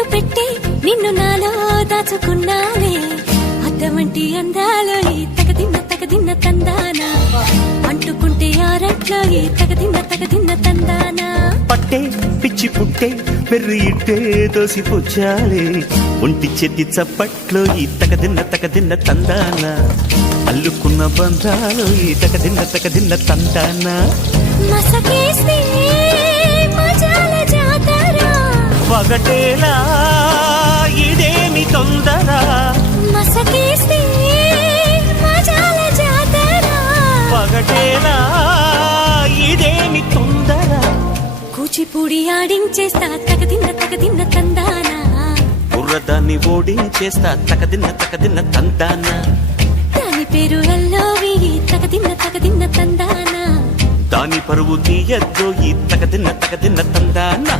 కన్ను పెట్టి నిన్ను నాలో దాచుకున్నానే అద్దమంటి అందాలో ఈ తగదిన్న తందానా అంటుకుంటే ఆరట్లో ఈ తగదిన్న తందానా పట్టే పిచ్చి పుట్టే పెర్రి ఇట్టే దోసి పుచ్చాలే ఒంటి చెట్టి చప్పట్లో ఈ తగదిన్న తందానా అల్లుకున్న బంధాలు ఈ తగదిన్న తందానా మసకేస్తే మజాల జాతర పగటేలా ఇదేమి తొందర మసకేస్తే మజాల జాతర పగటేలా ఇదేమి తొందర కూచిపూడి ఆడించేస్తా తగదిన్న తందానా బుర్రదాన్ని ఓడించేస్తా తగదిన్న తందానా దాని పేరు ఎల్లోవి తగదిన్న తందానా దాని పరువు తీయద్దు ఈ తగదిన్న తందానా